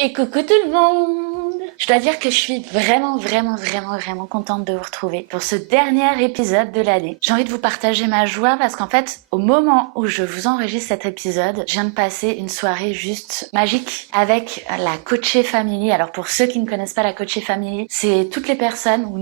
Et coucou tout le monde! Je dois dire que je suis vraiment contente de vous retrouver pour ce dernier épisode de l'année. J'ai envie de vous partager ma joie parce qu'en fait, au moment où je vous enregistre cet épisode, je viens de passer une soirée juste magique avec la Coachée Family. Alors pour ceux qui ne connaissent pas la Coachée Family, c'est toutes les personnes, ou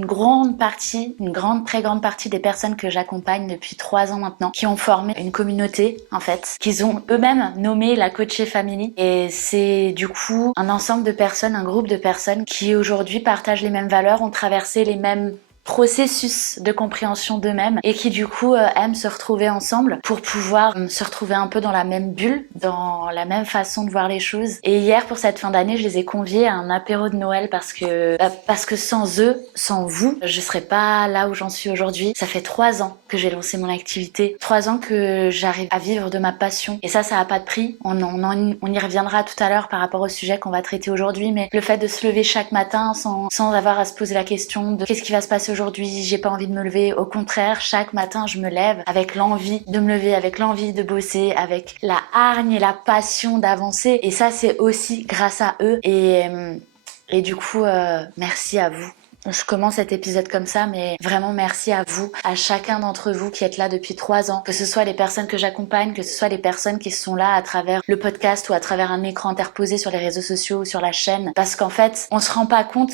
très grande partie des personnes que j'accompagne depuis 3 ans maintenant, qui ont formé une communauté en fait, qu'ils ont eux-mêmes nommé la Coachée Family. Et c'est du coup un ensemble de personnes, un groupe de personnes qui aujourd'hui partagent les mêmes valeurs, ont traversé les mêmes processus de compréhension d'eux-mêmes et qui du coup aiment se retrouver ensemble pour pouvoir se retrouver un peu dans la même bulle, dans la même façon de voir les choses. Et hier pour cette fin d'année, je les ai conviés à un apéro de Noël parce que sans eux, sans vous, je serais pas là où j'en suis aujourd'hui. Ça fait 3 ans que j'ai lancé mon activité, 3 ans que j'arrive à vivre de ma passion et ça a pas de prix. On y reviendra tout à l'heure par rapport au sujet qu'on va traiter aujourd'hui, mais le fait de se lever chaque matin sans avoir à se poser la question de qu'est-ce qui va se passer aujourd'hui, j'ai pas envie de me lever. Au contraire, chaque matin, je me lève avec l'envie de me lever, avec l'envie de bosser, avec la hargne et la passion d'avancer. Et ça, c'est aussi grâce à eux. Et du coup, merci à vous. Je commence cet épisode comme ça, mais vraiment merci à vous, à chacun d'entre vous qui êtes là depuis 3 ans, que ce soit les personnes que j'accompagne, que ce soit les personnes qui sont là à travers le podcast ou à travers un écran interposé sur les réseaux sociaux ou sur la chaîne. Parce qu'en fait, on se rend pas compte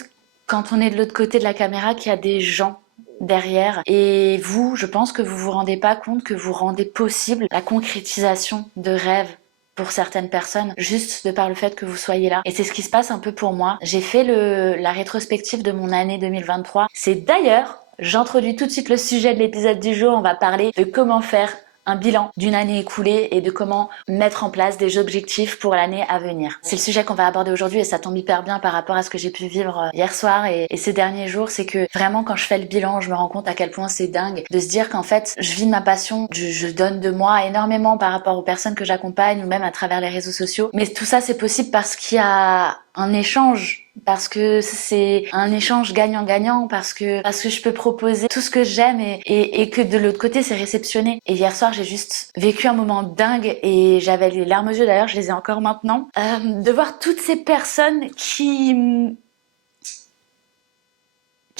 quand on est de l'autre côté de la caméra qu'il y a des gens derrière. Et vous, je pense que vous vous rendez pas compte que vous rendez possible la concrétisation de rêves pour certaines personnes, juste de par le fait que vous soyez là. Et c'est ce qui se passe un peu pour moi. J'ai fait la rétrospective de mon année 2023. C'est d'ailleurs, j'introduis tout de suite le sujet de l'épisode du jour, on va parler de comment faire un bilan d'une année écoulée et de comment mettre en place des objectifs pour l'année à venir. C'est le sujet qu'on va aborder aujourd'hui et ça tombe hyper bien par rapport à ce que j'ai pu vivre hier soir et ces derniers jours. C'est que vraiment quand je fais le bilan, je me rends compte à quel point c'est dingue de se dire qu'en fait, je vis de ma passion, je donne de moi énormément par rapport aux personnes que j'accompagne ou même à travers les réseaux sociaux. Mais tout ça, c'est possible parce qu'il y a un échange, parce que c'est un échange gagnant-gagnant, parce que je peux proposer tout ce que j'aime et que de l'autre côté c'est réceptionné. Et hier soir j'ai juste vécu un moment dingue et j'avais les larmes aux yeux, d'ailleurs je les ai encore maintenant, de voir toutes ces personnes qui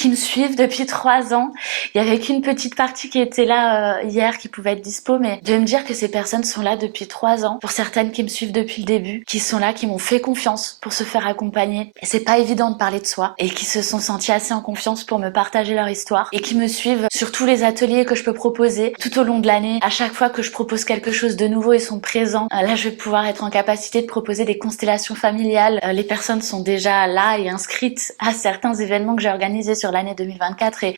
me suivent depuis 3 ans. Il y avait qu'une petite partie qui était là hier, qui pouvait être dispo, mais de me dire que ces personnes sont là depuis 3 ans, pour certaines qui me suivent depuis le début, qui sont là, qui m'ont fait confiance pour se faire accompagner. Et c'est pas évident de parler de soi, et qui se sont sentis assez en confiance pour me partager leur histoire, et qui me suivent sur tous les ateliers que je peux proposer tout au long de l'année. À chaque fois que je propose quelque chose de nouveau, ils sont présents. Là, je vais pouvoir être en capacité de proposer des constellations familiales. Les personnes sont déjà là et inscrites à certains événements que j'ai organisés sur l'année 2024 et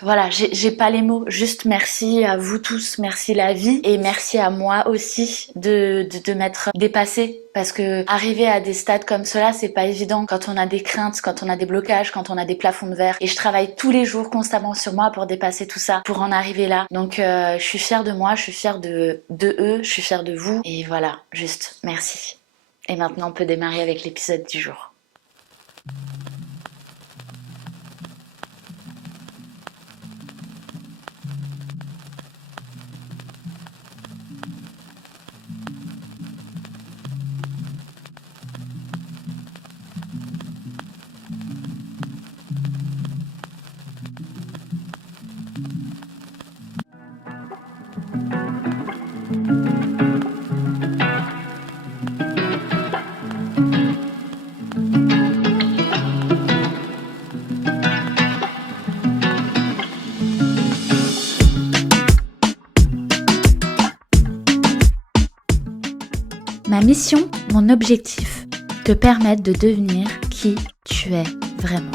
voilà, j'ai pas les mots, juste merci à vous tous, merci la vie et merci à moi aussi de m'être dépassée parce que arriver à des stades comme cela, c'est pas évident quand on a des craintes, quand on a des blocages, quand on a des plafonds de verre et je travaille tous les jours constamment sur moi pour dépasser tout ça, pour en arriver là. Donc je suis fière de moi, je suis fière de eux, je suis fière de vous et voilà, juste merci. Et maintenant on peut démarrer avec l'épisode du jour. Ma mission, mon objectif, te permettre de devenir qui tu es vraiment.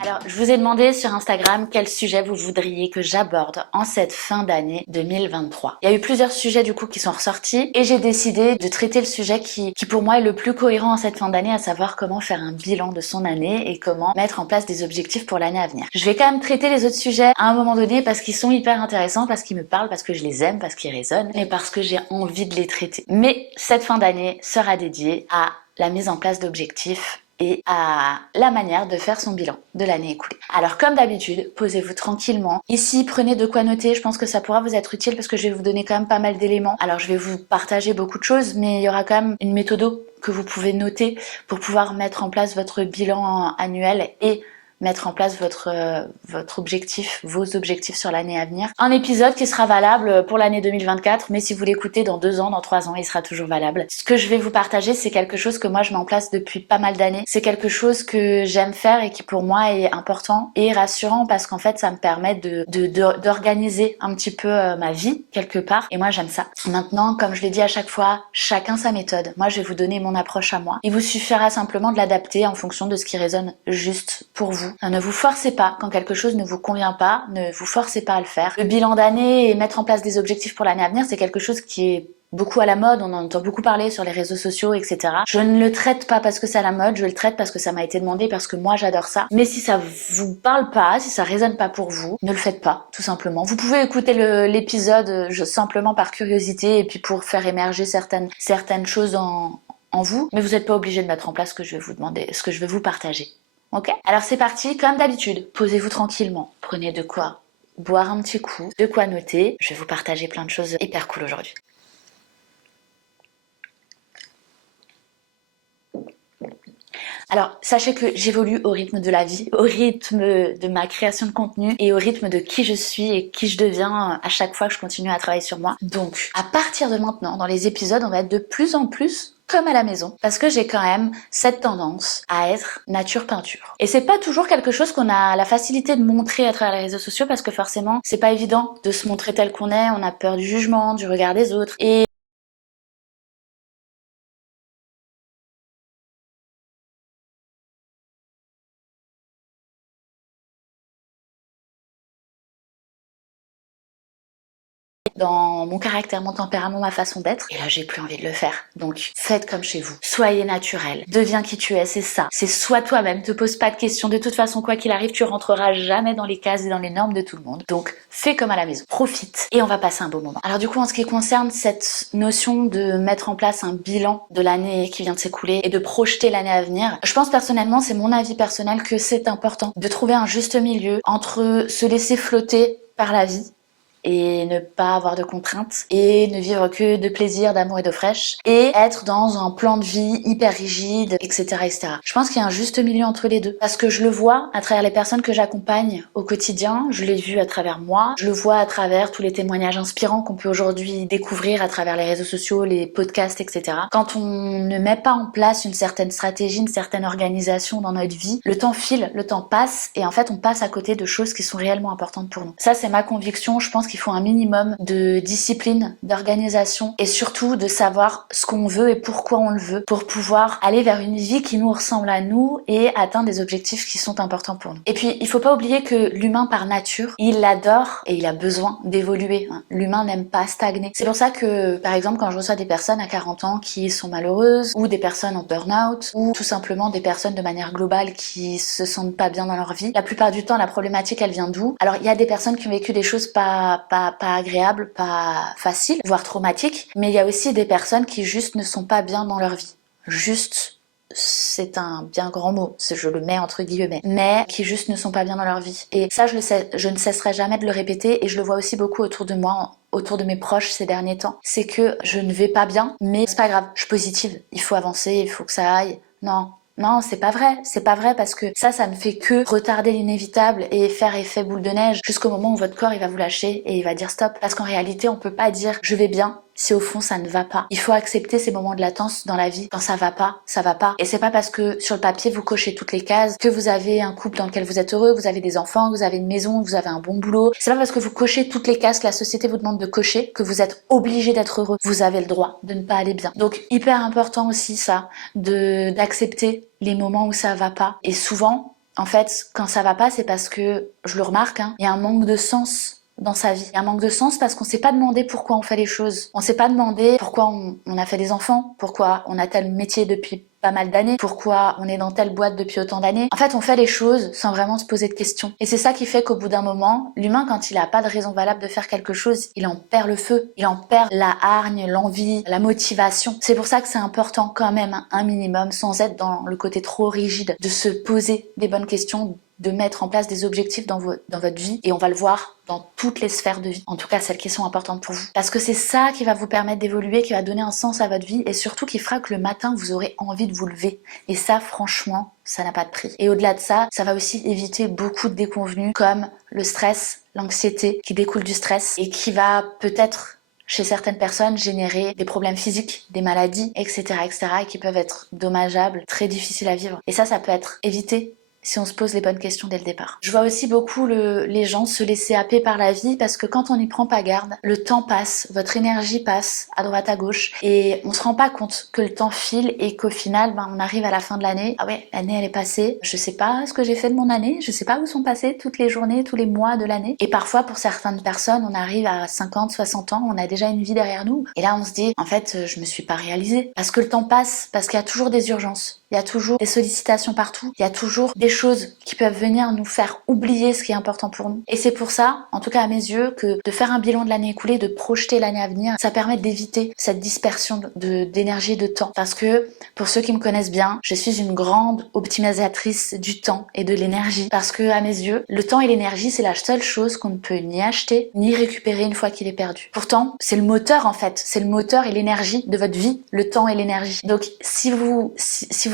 Alors, je vous ai demandé sur Instagram quel sujet vous voudriez que j'aborde en cette fin d'année 2023. Il y a eu plusieurs sujets du coup qui sont ressortis et j'ai décidé de traiter le sujet qui pour moi est le plus cohérent en cette fin d'année, à savoir comment faire un bilan de son année et comment mettre en place des objectifs pour l'année à venir. Je vais quand même traiter les autres sujets à un moment donné parce qu'ils sont hyper intéressants, parce qu'ils me parlent, parce que je les aime, parce qu'ils résonnent et parce que j'ai envie de les traiter. Mais cette fin d'année sera dédiée à la mise en place d'objectifs et à la manière de faire son bilan de l'année écoulée. Alors comme d'habitude, posez-vous tranquillement. Ici, prenez de quoi noter, je pense que ça pourra vous être utile parce que je vais vous donner quand même pas mal d'éléments. Alors je vais vous partager beaucoup de choses, mais il y aura quand même une méthode que vous pouvez noter pour pouvoir mettre en place votre bilan annuel et mettre en place votre objectif, vos objectifs sur l'année à venir. Un épisode qui sera valable pour l'année 2024, mais si vous l'écoutez dans 2 ans, dans 3 ans, il sera toujours valable. Ce que je vais vous partager, c'est quelque chose que moi je mets en place depuis pas mal d'années. C'est quelque chose que j'aime faire et qui pour moi est important et rassurant parce qu'en fait ça me permet d'organiser un petit peu ma vie quelque part et moi j'aime ça. Maintenant, comme je l'ai dit à chaque fois, chacun sa méthode. Moi je vais vous donner mon approche à moi. Il vous suffira simplement de l'adapter en fonction de ce qui résonne juste pour vous. Ne vous forcez pas quand quelque chose ne vous convient pas, ne vous forcez pas à le faire. Le bilan d'année et mettre en place des objectifs pour l'année à venir, c'est quelque chose qui est beaucoup à la mode, on en entend beaucoup parler sur les réseaux sociaux, etc. Je ne le traite pas parce que c'est à la mode, je le traite parce que ça m'a été demandé, parce que moi j'adore ça. Mais si ça vous parle pas, si ça résonne pas pour vous, ne le faites pas, tout simplement. Vous pouvez écouter l'épisode simplement par curiosité et puis pour faire émerger certaines choses en vous, mais vous n'êtes pas obligé de mettre en place ce que je vais vous demander, ce que je vais vous partager. Ok? Alors c'est parti, comme d'habitude, posez-vous tranquillement, prenez de quoi boire un petit coup, de quoi noter. Je vais vous partager plein de choses hyper cool aujourd'hui. Alors, sachez que j'évolue au rythme de la vie, au rythme de ma création de contenu et au rythme de qui je suis et qui je deviens à chaque fois que je continue à travailler sur moi. Donc, à partir de maintenant, dans les épisodes, on va être de plus en plus comme à la maison, parce que j'ai quand même cette tendance à être nature peinture. Et c'est pas toujours quelque chose qu'on a la facilité de montrer à travers les réseaux sociaux, parce que forcément, c'est pas évident de se montrer tel qu'on est, on a peur du jugement, du regard des autres, et dans mon caractère, mon tempérament, ma façon d'être. Et là, j'ai plus envie de le faire. Donc, faites comme chez vous. Soyez naturel. Deviens qui tu es, c'est ça. C'est sois toi-même. Te pose pas de questions. De toute façon, quoi qu'il arrive, tu rentreras jamais dans les cases et dans les normes de tout le monde. Donc, fais comme à la maison. Profite. Et on va passer un beau moment. Alors du coup, en ce qui concerne cette notion de mettre en place un bilan de l'année qui vient de s'écouler et de projeter l'année à venir, je pense personnellement, c'est mon avis personnel, que c'est important de trouver un juste milieu entre se laisser flotter par la vie et ne pas avoir de contraintes et ne vivre que de plaisir, d'amour et d'eau fraîche et être dans un plan de vie hyper rigide, etc., etc. Je pense qu'il y a un juste milieu entre les deux parce que je le vois à travers les personnes que j'accompagne au quotidien, je l'ai vu à travers moi, je le vois à travers tous les témoignages inspirants qu'on peut aujourd'hui découvrir à travers les réseaux sociaux, les podcasts, etc. Quand on ne met pas en place une certaine stratégie, une certaine organisation dans notre vie, le temps file, le temps passe et en fait on passe à côté de choses qui sont réellement importantes pour nous. Ça c'est ma conviction, je pense qu'il faut un minimum de discipline, d'organisation et surtout de savoir ce qu'on veut et pourquoi on le veut pour pouvoir aller vers une vie qui nous ressemble à nous et atteindre des objectifs qui sont importants pour nous. Et puis il faut pas oublier que l'humain par nature, il adore et il a besoin d'évoluer. L'humain n'aime pas stagner. C'est pour ça que par exemple quand je reçois des personnes à 40 ans qui sont malheureuses ou des personnes en burn-out ou tout simplement des personnes de manière globale qui se sentent pas bien dans leur vie, la plupart du temps la problématique elle vient d'où? Alors il y a des personnes qui ont vécu des choses pas agréables, pas faciles, voire traumatiques, mais il y a aussi des personnes qui juste ne sont pas bien dans leur vie. Juste, c'est un bien grand mot, je le mets entre guillemets, mais qui juste ne sont pas bien dans leur vie. Et ça, je le sais, je ne cesserai jamais de le répéter et je le vois aussi beaucoup autour de moi, autour de mes proches ces derniers temps. C'est que je ne vais pas bien, mais c'est pas grave, je suis positive, il faut avancer, il faut que ça aille. Non, c'est pas vrai parce que ça ne fait que retarder l'inévitable et faire effet boule de neige jusqu'au moment où votre corps il va vous lâcher et il va dire stop. Parce qu'en réalité, on peut pas dire je vais bien si au fond ça ne va pas. Il faut accepter ces moments de latence dans la vie. Quand ça va pas, ça va pas. Et c'est pas parce que sur le papier vous cochez toutes les cases, que vous avez un couple dans lequel vous êtes heureux, que vous avez des enfants, que vous avez une maison, que vous avez un bon boulot. C'est pas parce que vous cochez toutes les cases que la société vous demande de cocher que vous êtes obligé d'être heureux. Vous avez le droit de ne pas aller bien. Donc hyper important aussi ça, d'accepter les moments où ça va pas. Et souvent, en fait, quand ça va pas, c'est parce que, je le remarque, il y a un manque de sens dans sa vie. Il y a un manque de sens parce qu'on s'est pas demandé pourquoi on fait les choses. On s'est pas demandé pourquoi on a fait des enfants, pourquoi on a tel métier depuis pas mal d'années, pourquoi on est dans telle boîte depuis autant d'années. En fait, on fait les choses sans vraiment se poser de questions. Et c'est ça qui fait qu'au bout d'un moment, l'humain, quand il n'a pas de raison valable de faire quelque chose, il en perd le feu, il en perd la hargne, l'envie, la motivation. C'est pour ça que c'est important quand même, un minimum, sans être dans le côté trop rigide, de se poser des bonnes questions, de mettre en place des objectifs dans votre vie, et on va le voir dans toutes les sphères de vie, en tout cas celles qui sont importantes pour vous. Parce que c'est ça qui va vous permettre d'évoluer, qui va donner un sens à votre vie, et surtout qui fera que le matin vous aurez envie de vous lever. Et ça, franchement, ça n'a pas de prix. Et au-delà de ça, ça va aussi éviter beaucoup de déconvenus comme le stress, l'anxiété qui découle du stress et qui va peut-être chez certaines personnes générer des problèmes physiques, des maladies, etc., et qui peuvent être dommageables, très difficiles à vivre. Et ça peut être évité si on se pose les bonnes questions dès le départ. Je vois aussi beaucoup les gens se laisser happer par la vie parce que quand on n'y prend pas garde, le temps passe, votre énergie passe à droite à gauche et on se rend pas compte que le temps file et qu'au final, on arrive à la fin de l'année. Ah ouais, l'année elle est passée, je sais pas ce que j'ai fait de mon année, je sais pas où sont passées toutes les journées, tous les mois de l'année. Et parfois pour certaines personnes, on arrive à 50, 60 ans, on a déjà une vie derrière nous. Et là on se dit, en fait, je me suis pas réalisée. Parce que le temps passe, parce qu'il y a toujours des urgences. Il y a toujours des sollicitations partout, il y a toujours des choses qui peuvent venir nous faire oublier ce qui est important pour nous. Et c'est pour ça, en tout cas à mes yeux, que de faire un bilan de l'année écoulée, de projeter l'année à venir, ça permet d'éviter cette dispersion d'énergie et de temps. Parce que, pour ceux qui me connaissent bien, je suis une grande optimisatrice du temps et de l'énergie. Parce que, à mes yeux, le temps et l'énergie, c'est la seule chose qu'on ne peut ni acheter, ni récupérer une fois qu'il est perdu. Pourtant, c'est le moteur en fait, c'est le moteur et l'énergie de votre vie, le temps et l'énergie. Donc, si vous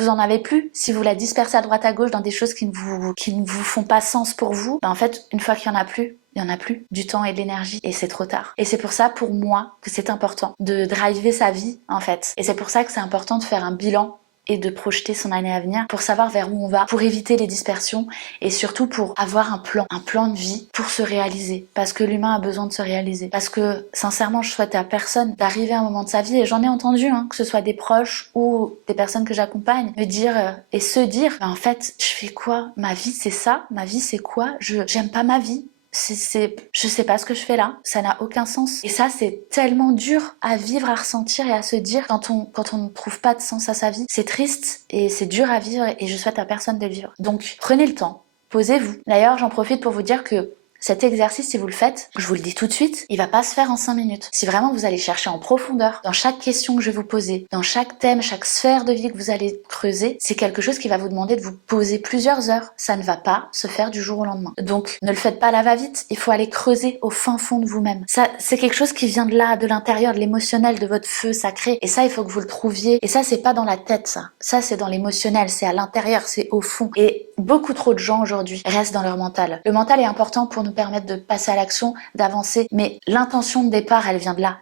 en avez plus, si vous la dispersez à droite à gauche dans des choses qui ne vous font pas sens pour vous, en fait, une fois qu'il y en a plus, il y en a plus du temps et de l'énergie et c'est trop tard. Et c'est pour ça, pour moi, que c'est important de driver sa vie, en fait. Et c'est pour ça que c'est important de faire un bilan et de projeter son année à venir pour savoir vers où on va, pour éviter les dispersions et surtout pour avoir un plan de vie pour se réaliser. Parce que l'humain a besoin de se réaliser. Parce que, sincèrement, je souhaite à personne d'arriver à un moment de sa vie, et j'en ai entendu, que ce soit des proches ou des personnes que j'accompagne, me dire et se dire, en fait, je fais quoi? Ma vie, c'est ça? Ma vie, c'est quoi? J'aime pas ma vie. Je sais pas ce que je fais là, ça n'a aucun sens. Et ça, c'est tellement dur à vivre, à ressentir et à se dire quand on ne trouve pas de sens à sa vie. C'est triste et c'est dur à vivre et je souhaite à personne de le vivre. Donc, prenez le temps, posez-vous. D'ailleurs, j'en profite pour vous dire que cet exercice, si vous le faites, je vous le dis tout de suite, il va pas se faire en 5 minutes. Si vraiment vous allez chercher en profondeur, dans chaque question que je vais vous poser, dans chaque thème, chaque sphère de vie que vous allez creuser, c'est quelque chose qui va vous demander de vous poser plusieurs heures. Ça ne va pas se faire du jour au lendemain. Donc, ne le faites pas à la va-vite, il faut aller creuser au fin fond de vous-même. Ça, c'est quelque chose qui vient de là, de l'intérieur, de l'émotionnel, de votre feu sacré. Et ça, il faut que vous le trouviez. Et ça, c'est pas dans la tête, ça. Ça, c'est dans l'émotionnel, c'est à l'intérieur, c'est au fond. Et beaucoup trop de gens aujourd'hui restent dans leur mental. Le mental est important pour nous permettre de passer à l'action, d'avancer, mais l'intention de départ, elle vient de là,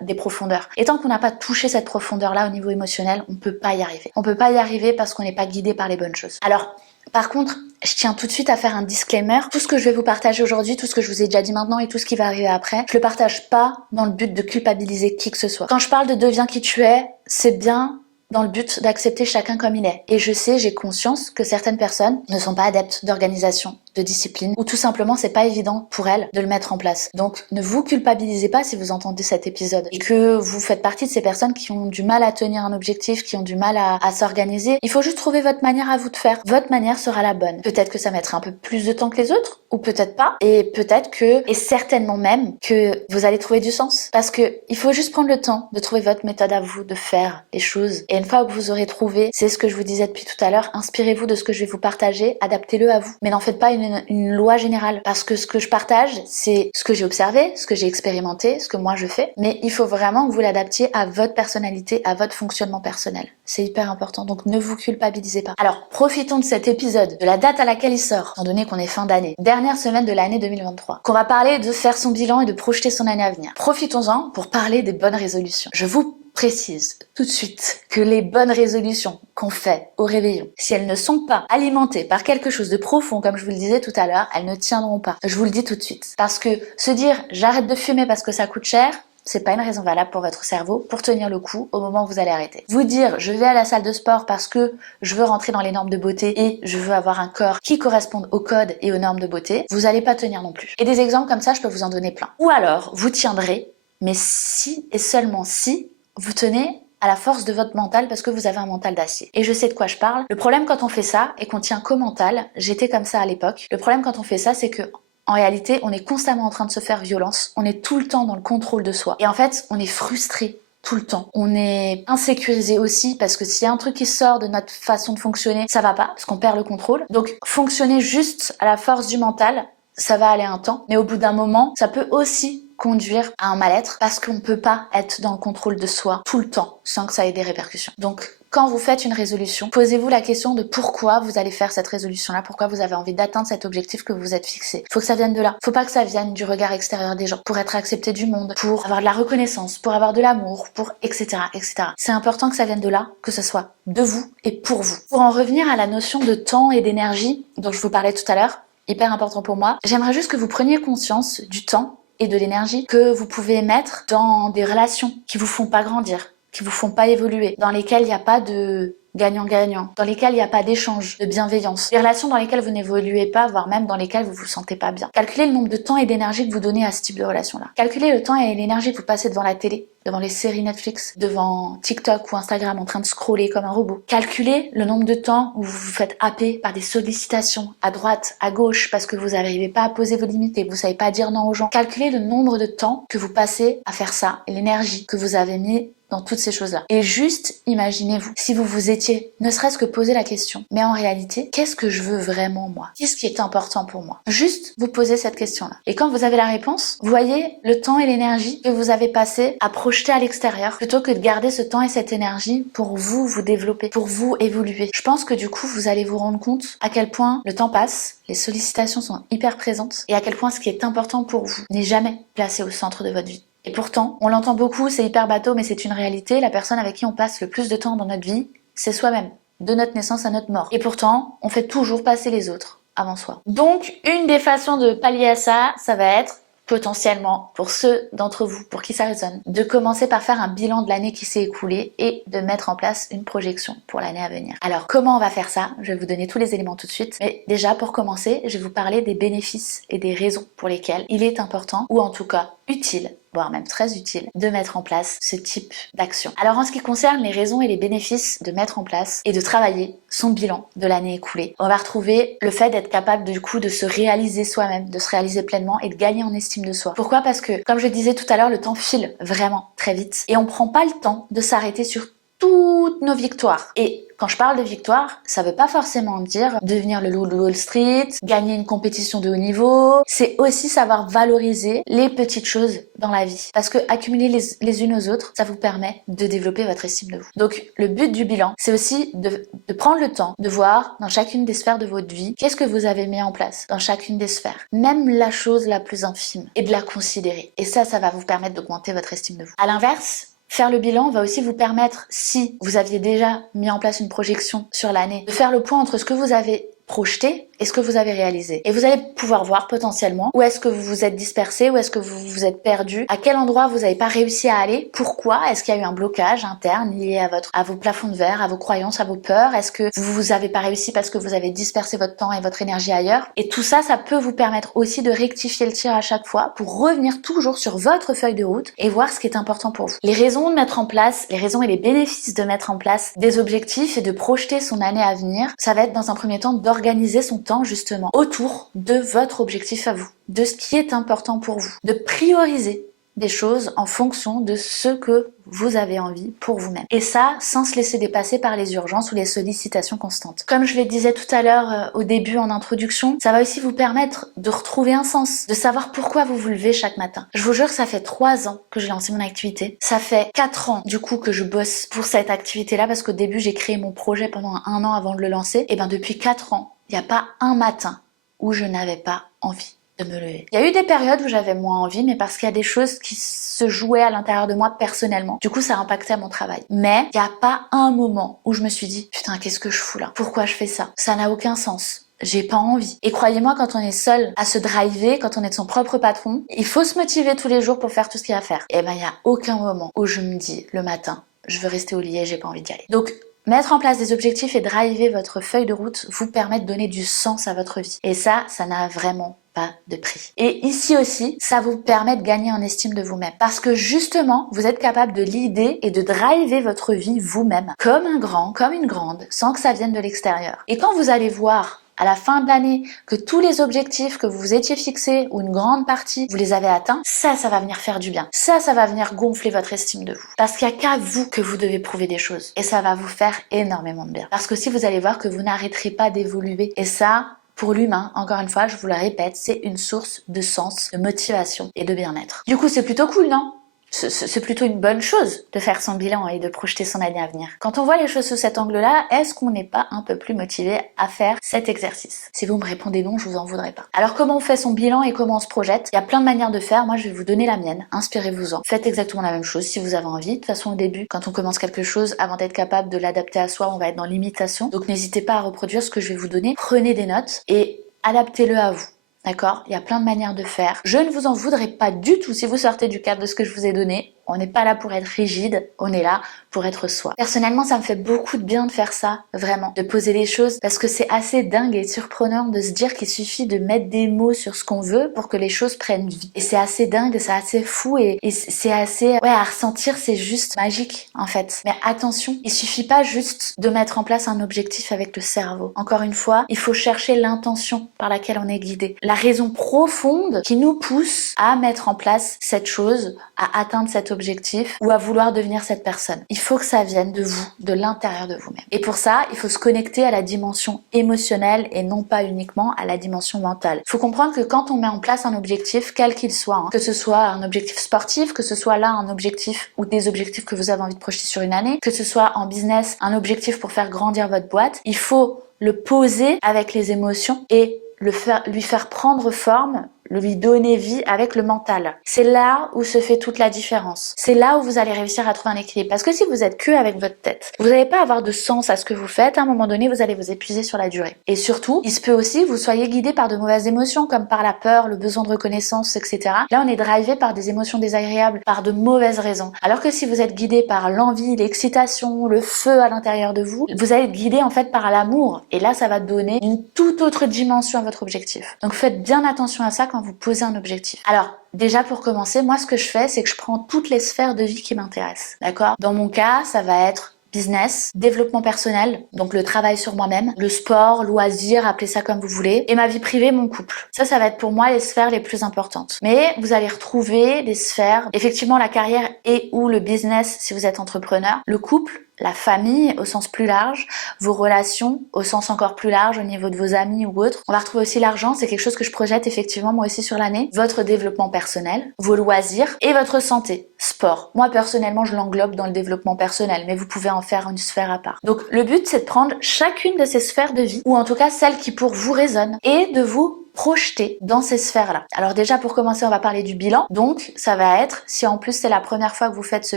des profondeurs. Et tant qu'on n'a pas touché cette profondeur-là au niveau émotionnel, on peut pas y arriver. On peut pas y arriver parce qu'on n'est pas guidé par les bonnes choses. Alors, par contre, je tiens tout de suite à faire un disclaimer. Tout ce que je vais vous partager aujourd'hui, tout ce que je vous ai déjà dit maintenant et tout ce qui va arriver après, je le partage pas dans le but de culpabiliser qui que ce soit. Quand je parle de deviens qui tu es, c'est bien dans le but d'accepter chacun comme il est. Et je sais, j'ai conscience que certaines personnes ne sont pas adeptes d'organisation, de discipline, ou tout simplement c'est pas évident pour elles de le mettre en place. Donc ne vous culpabilisez pas si vous entendez cet épisode et que vous faites partie de ces personnes qui ont du mal à tenir un objectif, qui ont du mal à s'organiser. Il faut juste trouver votre manière à vous de faire. Votre manière sera la bonne. Peut-être que ça mettra un peu plus de temps que les autres, ou peut-être pas. Et peut-être que, et certainement même, que vous allez trouver du sens. Parce que il faut juste prendre le temps de trouver votre méthode à vous, de faire les choses. Et une fois que vous aurez trouvé, c'est ce que je vous disais depuis tout à l'heure, inspirez-vous de ce que je vais vous partager, adaptez-le à vous. Mais n'en faites pas une loi générale. Parce que ce que je partage, c'est ce que j'ai observé, ce que j'ai expérimenté, ce que moi je fais. Mais il faut vraiment que vous l'adaptiez à votre personnalité, à votre fonctionnement personnel. C'est hyper important, donc ne vous culpabilisez pas. Alors, profitons de cet épisode, de la date à laquelle il sort, étant donné qu'on est fin d'année, dernière semaine de l'année 2023, qu'on va parler de faire son bilan et de projeter son année à venir. Profitons-en pour parler des bonnes résolutions. Je vous précise tout de suite que les bonnes résolutions qu'on fait au réveillon, si elles ne sont pas alimentées par quelque chose de profond, comme je vous le disais tout à l'heure, elles ne tiendront pas. Je vous le dis tout de suite. Parce que se dire j'arrête de fumer parce que ça coûte cher, c'est pas une raison valable pour votre cerveau pour tenir le coup au moment où vous allez arrêter. Vous dire je vais à la salle de sport parce que je veux rentrer dans les normes de beauté et je veux avoir un corps qui corresponde aux codes et aux normes de beauté, vous allez pas tenir non plus. Et des exemples comme ça, je peux vous en donner plein. Ou alors, vous tiendrez, mais si et seulement si vous tenez à la force de votre mental parce que vous avez un mental d'acier. Et je sais de quoi je parle. Le problème quand on fait ça et qu'on tient qu'au mental, j'étais comme ça à l'époque, le problème quand on fait ça, c'est que en réalité, on est constamment en train de se faire violence, on est tout le temps dans le contrôle de soi. Et en fait, on est frustré tout le temps. On est insécurisé aussi parce que s'il y a un truc qui sort de notre façon de fonctionner, ça va pas parce qu'on perd le contrôle. Donc fonctionner juste à la force du mental, ça va aller un temps, mais au bout d'un moment, ça peut aussi conduire à un mal-être parce qu'on peut pas être dans le contrôle de soi tout le temps sans que ça ait des répercussions. Donc quand vous faites une résolution, posez-vous la question de pourquoi vous allez faire cette résolution-là, pourquoi vous avez envie d'atteindre cet objectif que vous vous êtes fixé. Faut que ça vienne de là. Faut pas que ça vienne du regard extérieur des gens, pour être accepté du monde, pour avoir de la reconnaissance, pour avoir de l'amour, pour etc. etc. C'est important que ça vienne de là, que ce soit de vous et pour vous. Pour en revenir à la notion de temps et d'énergie dont je vous parlais tout à l'heure, hyper important pour moi, j'aimerais juste que vous preniez conscience du temps et de l'énergie que vous pouvez mettre dans des relations qui vous font pas grandir, qui vous font pas évoluer, dans lesquelles il n'y a pas de gagnant-gagnant, dans lesquelles il n'y a pas d'échange, de bienveillance, des relations dans lesquelles vous n'évoluez pas, voire même dans lesquelles vous vous sentez pas bien. Calculez le nombre de temps et d'énergie que vous donnez à ce type de relation-là. Calculez le temps et l'énergie que vous passez devant la télé, devant les séries Netflix, devant TikTok ou Instagram en train de scroller comme un robot. Calculez le nombre de temps où vous vous faites happer par des sollicitations à droite, à gauche, parce que vous n'arrivez pas à poser vos limites et vous savez pas dire non aux gens. Calculez le nombre de temps que vous passez à faire ça et l'énergie que vous avez mis dans toutes ces choses-là. Et juste, imaginez-vous, si vous vous étiez ne serait-ce que posé la question, mais en réalité, qu'est-ce que je veux vraiment moi? Qu'est-ce qui est important pour moi? Juste vous posez cette question-là. Et quand vous avez la réponse, voyez le temps et l'énergie que vous avez passé à projeter à l'extérieur, plutôt que de garder ce temps et cette énergie pour vous développer, pour vous évoluer. Je pense que du coup, vous allez vous rendre compte à quel point le temps passe, les sollicitations sont hyper présentes, et à quel point ce qui est important pour vous n'est jamais placé au centre de votre vie. Et pourtant, on l'entend beaucoup, c'est hyper bateau, mais c'est une réalité, la personne avec qui on passe le plus de temps dans notre vie, c'est soi-même, de notre naissance à notre mort. Et pourtant, on fait toujours passer les autres avant soi. Donc, une des façons de pallier à ça, ça va être potentiellement, pour ceux d'entre vous pour qui ça résonne, de commencer par faire un bilan de l'année qui s'est écoulée et de mettre en place une projection pour l'année à venir. Alors, comment on va faire ça? Je vais vous donner tous les éléments tout de suite, mais déjà, pour commencer, je vais vous parler des bénéfices et des raisons pour lesquelles il est important, ou en tout cas utile, voire même très utile, de mettre en place ce type d'action. Alors en ce qui concerne les raisons et les bénéfices de mettre en place et de travailler son bilan de l'année écoulée, on va retrouver le fait d'être capable du coup de se réaliser soi-même, de se réaliser pleinement et de gagner en estime de soi. Pourquoi? Parce que, comme je le disais tout à l'heure, le temps file vraiment très vite et on prend pas le temps de s'arrêter sur toutes nos victoires. Et quand je parle de victoire, ça veut pas forcément dire devenir le loup de Wall Street, gagner une compétition de haut niveau. C'est aussi savoir valoriser les petites choses dans la vie. Parce que accumuler les unes aux autres, ça vous permet de développer votre estime de vous. Donc le but du bilan, c'est aussi de prendre le temps de voir dans chacune des sphères de votre vie, qu'est-ce que vous avez mis en place dans chacune des sphères. Même la chose la plus infime. Et de la considérer. Et ça va vous permettre d'augmenter votre estime de vous. À l'inverse, faire le bilan va aussi vous permettre, si vous aviez déjà mis en place une projection sur l'année, de faire le point entre ce que vous avez projeté et ce que vous avez réalisé. Et vous allez pouvoir voir potentiellement où est-ce que vous vous êtes dispersé, où est-ce que vous vous êtes perdu, à quel endroit vous n'avez pas réussi à aller, pourquoi, est-ce qu'il y a eu un blocage interne lié à vos plafonds de verre, à vos croyances, à vos peurs, est-ce que vous n'avez pas réussi parce que vous avez dispersé votre temps et votre énergie ailleurs. Et tout ça, ça peut vous permettre aussi de rectifier le tir à chaque fois pour revenir toujours sur votre feuille de route et voir ce qui est important pour vous. Les raisons de mettre en place, les raisons et les bénéfices de mettre en place des objectifs et de projeter son année à venir, ça va être dans un premier temps d'organiser son temps justement autour de votre objectif à vous, de ce qui est important pour vous, de prioriser des choses en fonction de ce que vous avez envie pour vous-même. Et ça, sans se laisser dépasser par les urgences ou les sollicitations constantes. Comme je le disais tout à l'heure au début en introduction, ça va aussi vous permettre de retrouver un sens, de savoir pourquoi vous vous levez chaque matin. Je vous jure, ça fait 3 ans que j'ai lancé mon activité. Ça fait 4 ans du coup que je bosse pour cette activité-là parce qu'au début j'ai créé mon projet pendant 1 an avant de le lancer. Et bien depuis 4 ans, il n'y a pas un matin où je n'avais pas envie de me lever. Il y a eu des périodes où j'avais moins envie, mais parce qu'il y a des choses qui se jouaient à l'intérieur de moi personnellement. Du coup, ça impactait mon travail. Mais il n'y a pas un moment où je me suis dit « Putain, qu'est-ce que je fous là? Pourquoi je fais ça? Ça n'a aucun sens. J'ai pas envie. » Et croyez-moi, quand on est seul à se driver, quand on est de son propre patron, il faut se motiver tous les jours pour faire tout ce qu'il y a à faire. Et ben, il n'y a aucun moment où je me dis le matin « Je veux rester au lit et j'ai pas envie d'y aller. » Donc, Mettre en place des objectifs et driver votre feuille de route vous permet de donner du sens à votre vie. Et ça n'a vraiment pas de prix. Et ici aussi, ça vous permet de gagner en estime de vous-même. Parce que justement, vous êtes capable de leader et de driver votre vie vous-même, comme un grand, comme une grande, sans que ça vienne de l'extérieur. Et quand vous allez voir à la fin de l'année que tous les objectifs que vous vous étiez fixés, ou une grande partie, vous les avez atteints, ça va venir faire du bien. Ça va venir gonfler votre estime de vous. Parce qu'il n'y a qu'à vous que vous devez prouver des choses. Et ça va vous faire énormément de bien. Parce que si vous allez voir que vous n'arrêterez pas d'évoluer. Et ça, pour l'humain, encore une fois, je vous le répète, c'est une source de sens, de motivation et de bien-être. Du coup, c'est plutôt cool, non ? C'est plutôt une bonne chose de faire son bilan et de projeter son année à venir. Quand on voit les choses sous cet angle-là, est-ce qu'on n'est pas un peu plus motivé à faire cet exercice? Si vous me répondez non, je vous en voudrais pas. Alors comment on fait son bilan et comment on se projette? Il y a plein de manières de faire, moi je vais vous donner la mienne, inspirez-vous-en. Faites exactement la même chose si vous avez envie. De toute façon au début, quand on commence quelque chose, avant d'être capable de l'adapter à soi, on va être dans l'imitation. Donc n'hésitez pas à reproduire ce que je vais vous donner. Prenez des notes et adaptez-le à vous. D'accord? Il y a plein de manières de faire. Je ne vous en voudrais pas du tout si vous sortez du cadre de ce que je vous ai donné. On n'est pas là pour être rigide, on est là pour être soi. Personnellement, ça me fait beaucoup de bien de faire ça, vraiment, de poser les choses, parce que c'est assez dingue et surprenant de se dire qu'il suffit de mettre des mots sur ce qu'on veut pour que les choses prennent vie. Et c'est assez dingue, c'est assez fou et c'est assez, à ressentir, c'est juste magique, en fait. Mais attention, il suffit pas juste de mettre en place un objectif avec le cerveau. Encore une fois, il faut chercher l'intention par laquelle on est guidé. La raison profonde qui nous pousse à mettre en place cette chose, à atteindre cet objectif ou à vouloir devenir cette personne. Il faut que ça vienne de vous, de l'intérieur de vous-même. Et pour ça, il faut se connecter à la dimension émotionnelle et non pas uniquement à la dimension mentale. Il faut comprendre que quand on met en place un objectif, quel qu'il soit, que ce soit un objectif sportif, que ce soit là un objectif ou des objectifs que vous avez envie de projeter sur une année, que ce soit en business, un objectif pour faire grandir votre boîte, il faut le poser avec les émotions et lui faire prendre forme, lui donner vie avec le mental. C'est là où se fait toute la différence. C'est là où vous allez réussir à trouver un équilibre. Parce que si vous êtes que avec votre tête, vous n'allez pas avoir de sens à ce que vous faites. À un moment donné, vous allez vous épuiser sur la durée. Et surtout, il se peut aussi que vous soyez guidé par de mauvaises émotions, comme par la peur, le besoin de reconnaissance, etc. Là, on est drivé par des émotions désagréables, par de mauvaises raisons. Alors que si vous êtes guidé par l'envie, l'excitation, le feu à l'intérieur de vous, vous allez être guidé en fait par l'amour. Et là, ça va donner une toute autre dimension à votre objectif. Donc faites bien attention à ça quand vous posez un objectif. Alors, déjà pour commencer, moi ce que je fais, c'est que je prends toutes les sphères de vie qui m'intéressent. D'accord? Dans mon cas, ça va être business, développement personnel, donc le travail sur moi-même, le sport, loisirs, appelez ça comme vous voulez, et ma vie privée, mon couple. Ça va être pour moi les sphères les plus importantes. Mais vous allez retrouver des sphères, effectivement la carrière et ou le business si vous êtes entrepreneur, le couple, la famille au sens plus large, vos relations au sens encore plus large au niveau de vos amis ou autres. On va retrouver aussi l'argent, c'est quelque chose que je projette effectivement moi aussi sur l'année. Votre développement personnel, vos loisirs et votre santé, sport. Moi personnellement je l'englobe dans le développement personnel, mais vous pouvez en faire une sphère à part. Donc le but c'est de prendre chacune de ces sphères de vie, ou en tout cas celle qui pour vous résonne, et de vous projeter dans ces sphères-là. Alors déjà pour commencer on va parler du bilan. Donc ça va être, si en plus c'est la première fois que vous faites ce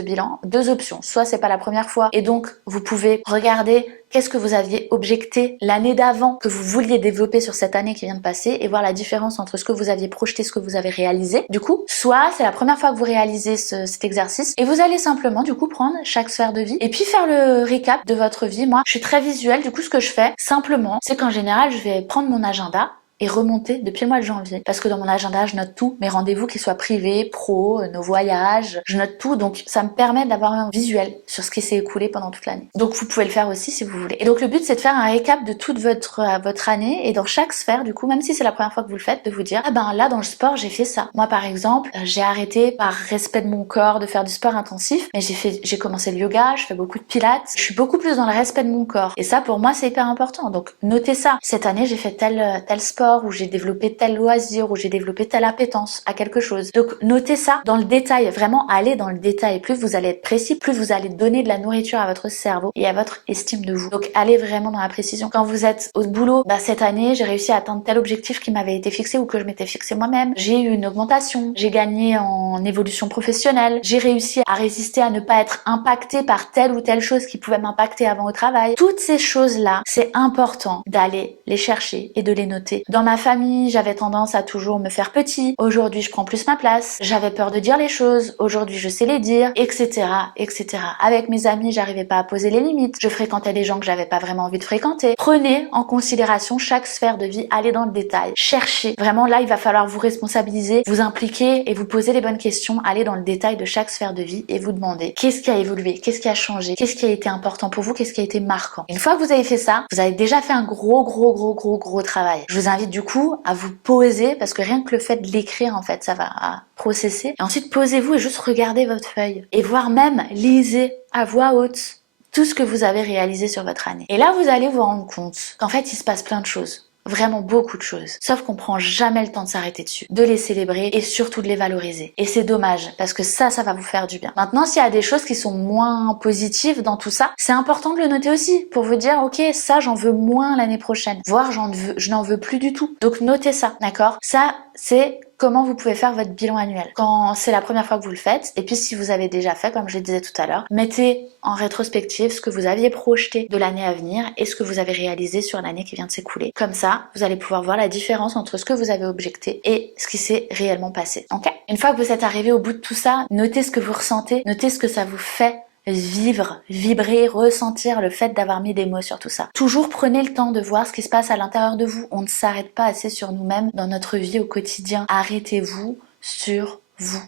bilan, deux options. Soit c'est pas la première fois et donc vous pouvez regarder qu'est-ce que vous aviez objecté l'année d'avant que vous vouliez développer sur cette année qui vient de passer et voir la différence entre ce que vous aviez projeté et ce que vous avez réalisé. Du coup, soit c'est la première fois que vous réalisez cet exercice et vous allez simplement du coup prendre chaque sphère de vie et puis faire le récap de votre vie. Moi, je suis très visuelle, du coup ce que je fais simplement, c'est qu'en général, je vais prendre mon agenda et remonter depuis le mois de janvier. Parce que dans mon agenda, je note tout, mes rendez-vous qu'ils soient privés, pro, nos voyages, je note tout, donc ça me permet d'avoir un visuel sur ce qui s'est écoulé pendant toute l'année. Donc vous pouvez le faire aussi si vous voulez. Et donc le but c'est de faire un récap de toute votre année et dans chaque sphère, du coup, même si c'est la première fois que vous le faites, de vous dire, ah ben là dans le sport j'ai fait ça. Moi par exemple, j'ai arrêté par respect de mon corps de faire du sport intensif, mais j'ai commencé le yoga, je fais beaucoup de pilates, je suis beaucoup plus dans le respect de mon corps. Et ça pour moi c'est hyper important, donc notez ça. Cette année j'ai fait tel sport, où j'ai développé tel loisir, où j'ai développé telle appétence à quelque chose. Donc notez ça dans le détail, vraiment allez dans le détail. Plus vous allez être précis, plus vous allez donner de la nourriture à votre cerveau et à votre estime de vous. Donc allez vraiment dans la précision. Quand vous êtes au boulot, cette année j'ai réussi à atteindre tel objectif qui m'avait été fixé ou que je m'étais fixé moi-même. J'ai eu une augmentation, j'ai gagné en évolution professionnelle, j'ai réussi à résister à ne pas être impacté par telle ou telle chose qui pouvait m'impacter avant au travail. Toutes ces choses-là, c'est important d'aller les chercher et de les noter dans Dans ma famille, j'avais tendance à toujours me faire petit. Aujourd'hui, je prends plus ma place. J'avais peur de dire les choses. Aujourd'hui, je sais les dire, etc., etc. Avec mes amis, j'arrivais pas à poser les limites. Je fréquentais des gens que j'avais pas vraiment envie de fréquenter. Prenez en considération chaque sphère de vie, allez dans le détail, cherchez. Vraiment, là, il va falloir vous responsabiliser, vous impliquer et vous poser les bonnes questions. Allez dans le détail de chaque sphère de vie et vous demandez qu'est-ce qui a évolué, qu'est-ce qui a changé, qu'est-ce qui a été important pour vous, qu'est-ce qui a été marquant. Une fois que vous avez fait ça, vous avez déjà fait un gros travail. Je vous invite du coup à vous poser parce que rien que le fait de l'écrire, en fait, ça va processer. Et ensuite, posez-vous et juste regardez votre feuille. Et voire même, lisez à voix haute tout ce que vous avez réalisé sur votre année. Et là, vous allez vous rendre compte qu'en fait, il se passe plein de choses. Vraiment beaucoup de choses. Sauf qu'on prend jamais le temps de s'arrêter dessus, de les célébrer et surtout de les valoriser. Et c'est dommage parce que ça va vous faire du bien. Maintenant, s'il y a des choses qui sont moins positives dans tout ça, c'est important de le noter aussi pour vous dire, ok, ça j'en veux moins l'année prochaine. Voire je n'en veux plus du tout. Donc notez ça, d'accord? Ça, c'est comment vous pouvez faire votre bilan annuel quand c'est la première fois que vous le faites. Et puis si vous avez déjà fait, comme je le disais tout à l'heure, mettez en rétrospective ce que vous aviez projeté de l'année à venir et ce que vous avez réalisé sur l'année qui vient de s'écouler. Comme ça, vous allez pouvoir voir la différence entre ce que vous avez objecté et ce qui s'est réellement passé. Ok? Une fois que vous êtes arrivé au bout de tout ça, notez ce que vous ressentez, notez ce que ça vous fait vivre, vibrer, ressentir le fait d'avoir mis des mots sur tout ça. Toujours prenez le temps de voir ce qui se passe à l'intérieur de vous. On ne s'arrête pas assez sur nous-mêmes dans notre vie au quotidien. Arrêtez-vous sur vous.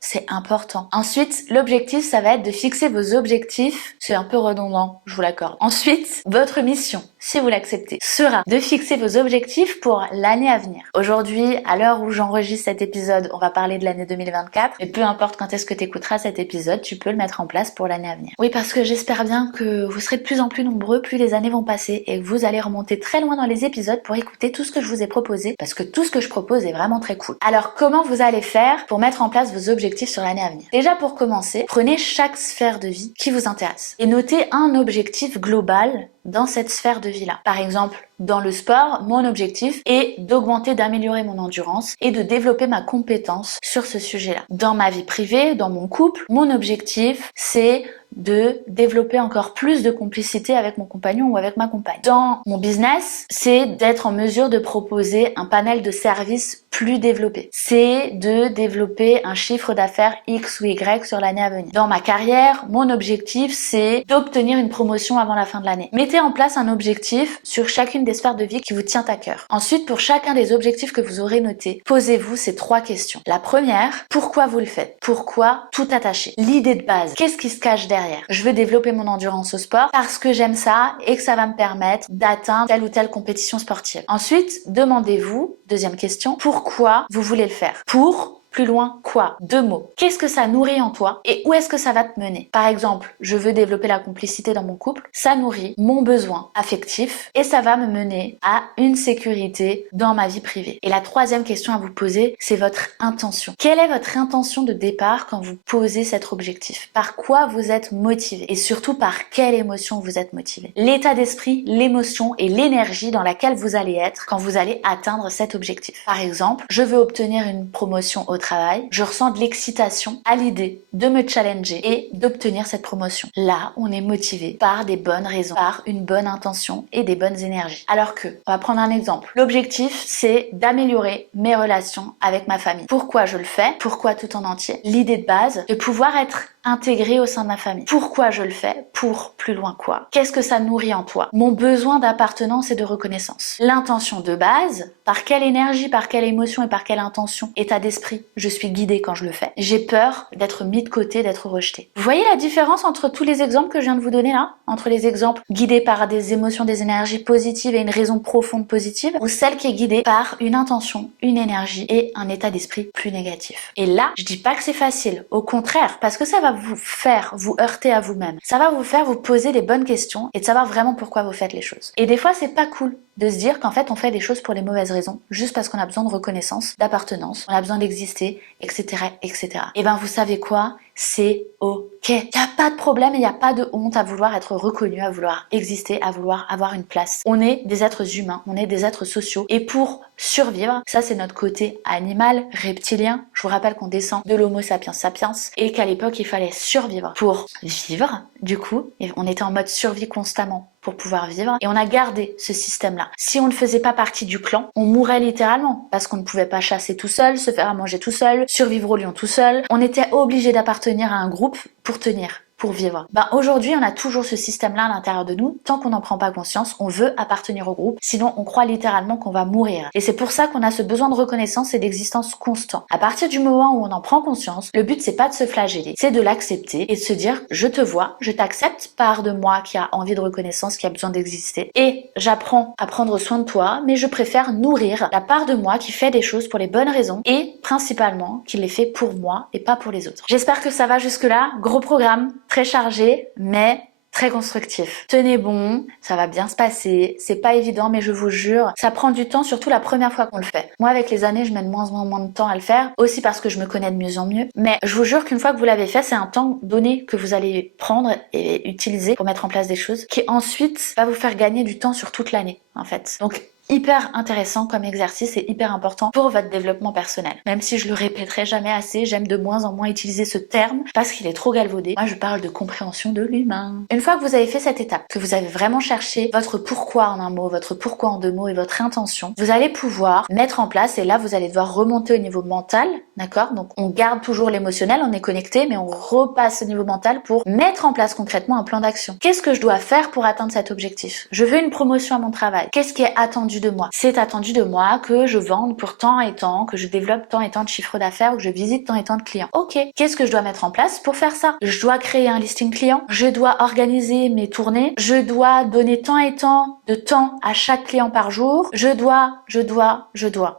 C'est important. Ensuite, l'objectif, ça va être de fixer vos objectifs. C'est un peu redondant, je vous l'accorde. Ensuite, votre mission, si vous l'acceptez, sera de fixer vos objectifs pour l'année à venir. Aujourd'hui, à l'heure où j'enregistre cet épisode, on va parler de l'année 2024. Mais peu importe quand est-ce que tu écouteras cet épisode, tu peux le mettre en place pour l'année à venir. Oui, parce que j'espère bien que vous serez de plus en plus nombreux, plus les années vont passer et que vous allez remonter très loin dans les épisodes pour écouter tout ce que je vous ai proposé, parce que tout ce que je propose est vraiment très cool. Alors, comment vous allez faire pour mettre en place vos objectifs sur l'année à venir? Déjà, pour commencer, prenez chaque sphère de vie qui vous intéresse et notez un objectif global dans cette sphère de vie-là. Par exemple, dans le sport, mon objectif est d'augmenter, d'améliorer mon endurance et de développer ma compétence sur ce sujet-là. Dans ma vie privée, dans mon couple, mon objectif, c'est de développer encore plus de complicité avec mon compagnon ou avec ma compagne. Dans mon business, c'est d'être en mesure de proposer un panel de services plus développé. C'est de développer un chiffre d'affaires X ou Y sur l'année à venir. Dans ma carrière, mon objectif, c'est d'obtenir une promotion avant la fin de l'année. Mettez en place un objectif sur chacune des sphères de vie qui vous tient à cœur. Ensuite, pour chacun des objectifs que vous aurez notés, posez-vous ces 3 questions. La première, pourquoi vous le faites? Pourquoi tout attacher? L'idée de base, qu'est-ce qui se cache derrière? Je veux développer mon endurance au sport parce que j'aime ça et que ça va me permettre d'atteindre telle ou telle compétition sportive. Ensuite, demandez-vous, deuxième question, pourquoi vous voulez le faire? Pour plus loin, quoi? 2 mots. Qu'est-ce que ça nourrit en toi et où est-ce que ça va te mener? Par exemple, je veux développer la complicité dans mon couple. Ça nourrit mon besoin affectif et ça va me mener à une sécurité dans ma vie privée. Et la troisième question à vous poser, c'est votre intention. Quelle est votre intention de départ quand vous posez cet objectif? Par quoi vous êtes motivé? Et surtout, par quelle émotion vous êtes motivé? L'état d'esprit, l'émotion et l'énergie dans laquelle vous allez être quand vous allez atteindre cet objectif. Par exemple, je veux obtenir une promotion au travail, je ressens de l'excitation à l'idée de me challenger et d'obtenir cette promotion. Là, on est motivé par des bonnes raisons, par une bonne intention et des bonnes énergies. Alors que, on va prendre un exemple. L'objectif, c'est d'améliorer mes relations avec ma famille. Pourquoi je le fais? Pourquoi tout en entier? L'idée de base, de pouvoir être intégré au sein de ma famille. Pourquoi je le fais? Pour plus loin quoi? Qu'est-ce que ça nourrit en toi? Mon besoin d'appartenance et de reconnaissance. L'intention de base, par quelle énergie, par quelle émotion et par quelle intention, état d'esprit, je suis guidée quand je le fais. J'ai peur d'être mis de côté, d'être rejetée. Vous voyez la différence entre tous les exemples que je viens de vous donner là? Entre les exemples guidés par des émotions, des énergies positives et une raison profonde positive, ou celle qui est guidée par une intention, une énergie et un état d'esprit plus négatif. Et là, je dis pas que c'est facile, au contraire, parce que ça va vous faire vous heurter à vous-même. Ça va vous faire vous poser les bonnes questions et de savoir vraiment pourquoi vous faites les choses. Et des fois, c'est pas cool de se dire qu'en fait, on fait des choses pour les mauvaises raisons, juste parce qu'on a besoin de reconnaissance, d'appartenance, on a besoin d'exister, etc., etc. Et ben, vous savez quoi? C'est ok. Il n'y a pas de problème et il n'y a pas de honte à vouloir être reconnu, à vouloir exister, à vouloir avoir une place. On est des êtres humains, on est des êtres sociaux et pour survivre, ça c'est notre côté animal, reptilien. Je vous rappelle qu'on descend de l'homo sapiens sapiens et qu'à l'époque il fallait survivre pour vivre. Du coup, on était en mode survie constamment pour pouvoir vivre et on a gardé ce système-là. Si on ne faisait pas partie du clan, on mourrait littéralement parce qu'on ne pouvait pas chasser tout seul, se faire à manger tout seul, survivre au lion tout seul. On était obligé d'appartenir à un groupe pour tenir, pour vivre. Aujourd'hui, on a toujours ce système-là à l'intérieur de nous. Tant qu'on n'en prend pas conscience, on veut appartenir au groupe. Sinon, on croit littéralement qu'on va mourir. Et c'est pour ça qu'on a ce besoin de reconnaissance et d'existence constant. À partir du moment où on en prend conscience, le but, c'est pas de se flageller, c'est de l'accepter et de se dire, je te vois, je t'accepte, part de moi qui a envie de reconnaissance, qui a besoin d'exister. Et j'apprends à prendre soin de toi, mais je préfère nourrir la part de moi qui fait des choses pour les bonnes raisons et principalement qui les fait pour moi et pas pour les autres. J'espère que ça va jusque-là. Gros programme, très chargé, mais très constructif. Tenez bon, ça va bien se passer. C'est pas évident, mais je vous jure, ça prend du temps, surtout la première fois qu'on le fait. Moi, avec les années, je mets de moins en moins de temps à le faire, aussi parce que je me connais de mieux en mieux. Mais je vous jure qu'une fois que vous l'avez fait, c'est un temps donné que vous allez prendre et utiliser pour mettre en place des choses, qui ensuite va vous faire gagner du temps sur toute l'année, en fait. Donc, hyper intéressant comme exercice et hyper important pour votre développement personnel. Même si je le répéterai jamais assez, j'aime de moins en moins utiliser ce terme parce qu'il est trop galvaudé. Moi, je parle de compréhension de l'humain. Une fois que vous avez fait cette étape, que vous avez vraiment cherché votre pourquoi en un mot, votre pourquoi en deux mots et votre intention, vous allez pouvoir mettre en place, et là, vous allez devoir remonter au niveau mental, d'accord? Donc, on garde toujours l'émotionnel, on est connecté, mais on repasse au niveau mental pour mettre en place concrètement un plan d'action. Qu'est-ce que je dois faire pour atteindre cet objectif? Je veux une promotion à mon travail. Qu'est-ce qui est attendu de moi? C'est attendu de moi que je vende pour tant et tant, que je développe tant et tant de chiffre d'affaires ou que je visite tant et tant de clients. Ok, qu'est-ce que je dois mettre en place pour faire ça? Je dois créer un listing client, je dois organiser mes tournées, je dois donner tant et tant de temps à chaque client par jour, je dois.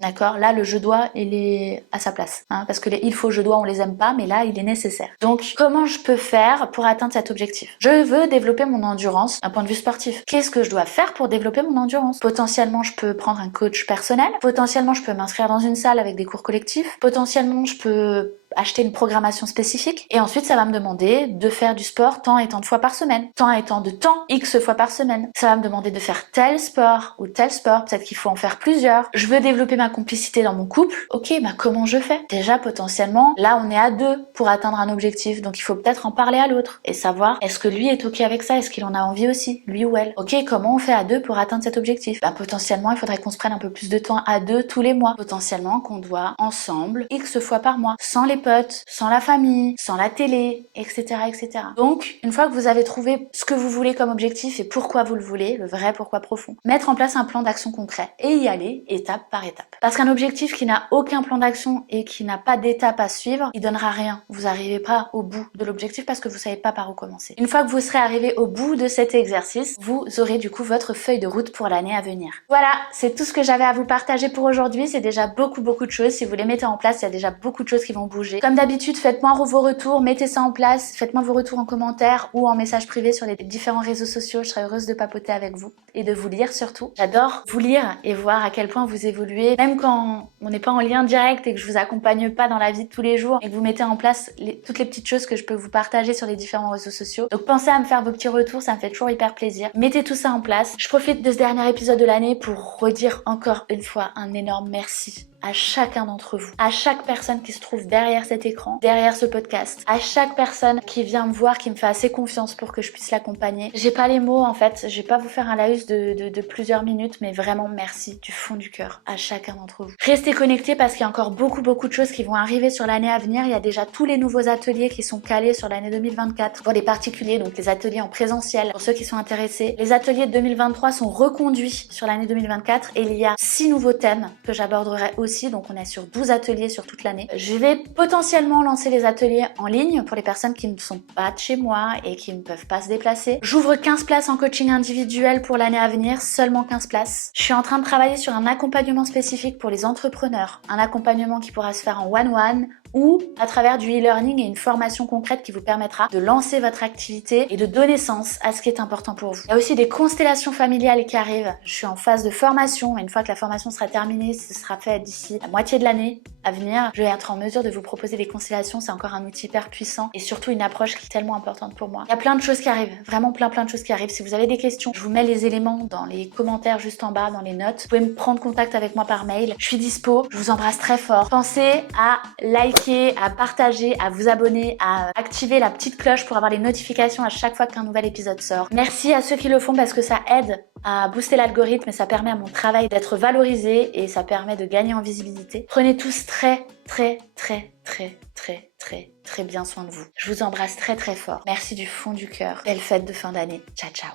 D'accord? Là, le je dois, il est à sa place. Parce que les il faut, je dois, on les aime pas, mais là, il est nécessaire. Donc, comment je peux faire pour atteindre cet objectif? Je veux développer mon endurance d'un point de vue sportif. Qu'est-ce que je dois faire pour développer mon endurance? Potentiellement, je peux prendre un coach personnel. Potentiellement, je peux m'inscrire dans une salle avec des cours collectifs. Potentiellement, je peux acheter une programmation spécifique. Et ensuite, ça va me demander de faire du sport tant et tant de fois par semaine. Tant et tant de temps, X fois par semaine. Ça va me demander de faire tel sport ou tel sport. Peut-être qu'il faut en faire plusieurs. Je veux développer ma complicité dans mon couple. Ok, comment je fais? Déjà, potentiellement, là, on est à deux pour atteindre un objectif. Donc, il faut peut-être en parler à l'autre et savoir est-ce que lui est ok avec ça? Est-ce qu'il en a envie aussi, lui ou elle? Ok, comment on fait à deux pour atteindre cet objectif? Potentiellement, il faudrait qu'on se prenne un peu plus de temps à deux tous les mois. Potentiellement, qu'on doit ensemble X fois par mois. Sans les potes, sans la famille, sans la télé, etc., etc. Donc, une fois que vous avez trouvé ce que vous voulez comme objectif et pourquoi vous le voulez, le vrai pourquoi profond, mettre en place un plan d'action concret et y aller étape par étape. Parce qu'un objectif qui n'a aucun plan d'action et qui n'a pas d'étape à suivre, il donnera rien. Vous n'arrivez pas au bout de l'objectif parce que vous savez pas par où commencer. Une fois que vous serez arrivé au bout de cet exercice, vous aurez du coup votre feuille de route pour l'année à venir. Voilà, c'est tout ce que j'avais à vous partager pour aujourd'hui. C'est déjà beaucoup de choses. Si vous les mettez en place, il y a déjà beaucoup de choses qui vont bouger. Comme d'habitude, faites-moi vos retours, mettez ça en place, faites-moi vos retours en commentaire ou en message privé sur les différents réseaux sociaux. Je serai heureuse de papoter avec vous et de vous lire surtout. J'adore vous lire et voir à quel point vous évoluez, même quand on n'est pas en lien direct et que je vous accompagne pas dans la vie de tous les jours et que vous mettez en place toutes les petites choses que je peux vous partager sur les différents réseaux sociaux. Donc pensez à me faire vos petits retours, ça me fait toujours hyper plaisir. Mettez tout ça en place. Je profite de ce dernier épisode de l'année pour redire encore une fois un énorme merci à chacun d'entre vous, à chaque personne qui se trouve derrière cet écran, derrière ce podcast, à chaque personne qui vient me voir, qui me fait assez confiance pour que je puisse l'accompagner. J'ai pas les mots en fait, je vais pas vous faire un laïus de plusieurs minutes, mais vraiment merci du fond du cœur à chacun d'entre vous. Restez connectés parce qu'il y a encore beaucoup de choses qui vont arriver sur l'année à venir. Il y a déjà tous les nouveaux ateliers qui sont calés sur l'année 2024 pour les particuliers, donc les ateliers en présentiel pour ceux qui sont intéressés. Les ateliers de 2023 sont reconduits sur l'année 2024 et il y a 6 nouveaux thèmes que j'aborderai aussi. Donc on est sur 12 ateliers sur toute l'année. Je vais potentiellement lancer les ateliers en ligne pour les personnes qui ne sont pas de chez moi et qui ne peuvent pas se déplacer. J'ouvre 15 places en coaching individuel pour l'année à venir, seulement 15 places. Je suis en train de travailler sur un accompagnement spécifique pour les entrepreneurs, un accompagnement qui pourra se faire en one-one ou à travers du e-learning et une formation concrète qui vous permettra de lancer votre activité et de donner sens à ce qui est important pour vous. Il y a aussi des constellations familiales qui arrivent. Je suis en phase de formation. Une fois que la formation sera terminée, ce sera fait d'ici la moitié de l'année à venir. Je vais être en mesure de vous proposer des constellations. C'est encore un outil hyper puissant et surtout une approche qui est tellement importante pour moi. Il y a plein de choses qui arrivent, vraiment plein de choses qui arrivent. Si vous avez des questions, je vous mets les éléments dans les commentaires juste en bas, dans les notes. Vous pouvez me prendre contact avec moi par mail. Je suis dispo. Je vous embrasse très fort. Pensez à liker liker, à partager, à vous abonner, à activer la petite cloche pour avoir les notifications à chaque fois qu'un nouvel épisode sort. Merci à ceux qui le font parce que ça aide à booster l'algorithme et ça permet à mon travail d'être valorisé et ça permet de gagner en visibilité. Prenez tous très bien soin de vous. Je vous embrasse très fort. Merci du fond du cœur. Belle fête de fin d'année. Ciao ciao.